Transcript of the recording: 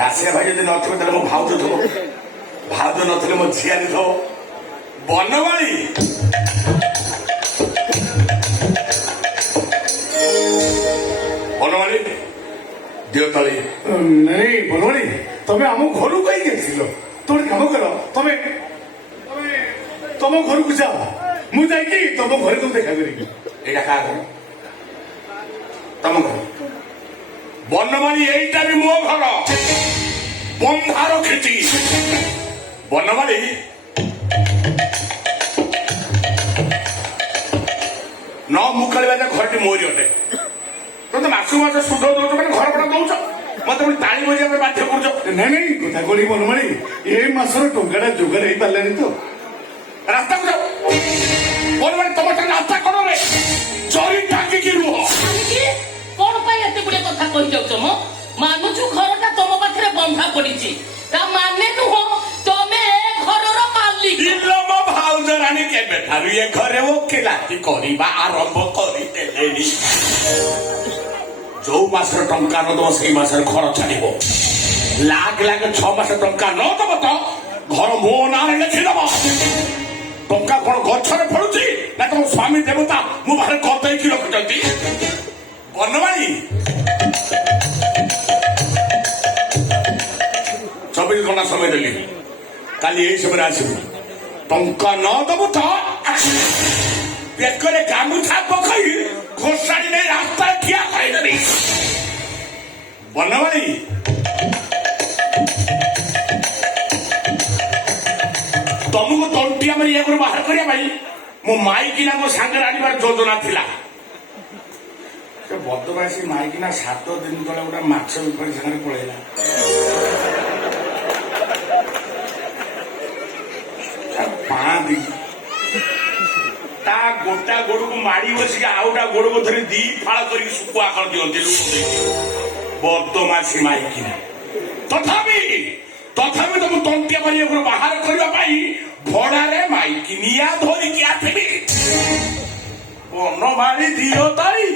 ଦାସିଆ ଭାଇ ଯଦି ନଥିବ ତାହେଲେ ମୋ ଭାଉଜ ଥିବ, ଭାଉଜ ନଥିଲେ ମୋ ଝିଆରୀ ଥିବ। ବନମାଳୀ ବନମାଳୀ ଦିଅ ତଳି। ନାଇଁ ବନମାଳୀ, ତମେ ଆମ ଘରକୁ କାହିଁକି ଆସିଲ? ତମେ କାମ କର, ତମେ ତମ ଘରକୁ ଯାଅ, ମୁଁ ଯାଇକି ତମ ଘରେ ତମକୁ ଦେଖା କରିବି। ଏଇଟା କାହା ଘର? ତମ ଘର? ବନମାଳୀ ଏଇଟା ବି ମୋ ଘର, ବନ୍ଧା ରଖିଛି। ବନମାଳୀ ନ ମୁକାଳିବା ଯେ ଘରଟି ମୋରି ଅଟେ। ତମେ ମାସକୁ ମାସ ସୁଧ ଦଉଛ ମାନେ ଘର ଭଡ଼ା ଦଉଛ, ମତେ ପୁଣି ତାଳି ବଜାଇବା ପାଇଁ ବାଧ୍ୟ କରୁଛ। ନାଇଁ ନାଇଁ, କଥା କଳି ବନମାଳୀ, ଏ ମାସର ଟଙ୍କାଟା ଯୋଗାଡ଼ ହେଇପାରିଲାନି ତ। ରାସ୍ତାକୁ ଯାଅ। ବନମାଳୀ ତମ ରାସ୍ତା କଣରେ ଚୋରି ଟାଙ୍ଗିକି ରୁହ। କଣ ପାଇଁ ଏତେ ଗୁଡେ କଥା କହିଯାଉଛ? ମ ମାନୁଛୁ ଘରଟା ତମ ପାଖରେ ବନ୍ଧା ପଡିଛି, ତା ମାନେ ନୁହଁ ତମେ ଏ ଘରର ମାଲିକ। ମୋ ଭାଉଜ ରାଣୀ କେବେଠାରୁ ଏ ଘରେ ଓକିଲାତି କରିବା ଆରମ୍ଭ କରିଦେଲେଣି। ଯୋଉ ମାସରେ ଟଙ୍କା ନ ଦବ ସେଇ ମାସରେ ଘର ଛାଡିବ। ଲାଗ 6 ମାସ ଟଙ୍କା ନ ଦବ ତ ଘର ମୋ ନାଁରେ ଲେଖିଦବ। ଟଙ୍କା କଣ ଗଛରେ ଫଳୁଛି ନା ତମ ସ୍ୱାମୀ ଦେବତା ମୋ ବାହାରେ କତେଇକି ରଖୁଛନ୍ତି? ବନମାଳୀ 24 ଘଣ୍ଟା ସମୟ ଦେଲି, କାଲି ଏଇ ସମୟରେ ଆସିବୁ। ଟଙ୍କା ନ ଦବୁ ତ ବେକରେ ଗାମୁଛା ପକାଇ ଘୋଷାଡ଼ି ନେଇ ରାସ୍ତାରେ ଠିଆ କରିଦେବି। ବନମାଳୀ ତମକୁ ତଣ୍ଟିଆ ମାରି ଏ ଘରୁ ବାହାର କରିବା ପାଇଁ ମୋ ମାଇକିନା ମୋ ସାଙ୍ଗରେ ଆଣିବାର ଯୋଜନା ଥିଲା। ସେ ବଦମାସି ମାଇକିନା 7 ଦିନ ତଳେ ଗୋଟେ ମାଛ ବେପାରୀ ସାଙ୍ଗରେ ପଳେଇଲା। ତା ଗୋଟା ଗୋଡକୁ ମାଡି ବସିକି ଆଉଟା ଗୋଡକୁ ଧରି 2 ଫାଳ କରିକି ଶୁଖୁଆ କଣ ଦିଅନ୍ତି ଲୋକ। ବଦମାସି ମାଇକିନା। ତଥାପି ତମ ତଣ୍ଟିଆ ମାରି ଘରୁ ବାହାର କରିବା ପାଇଁ ଭଡାରେ ମାଇକିନିଆ ଧରିକି ଆସିବି। ବନମାଳୀ ଦିଅ ତାଳି।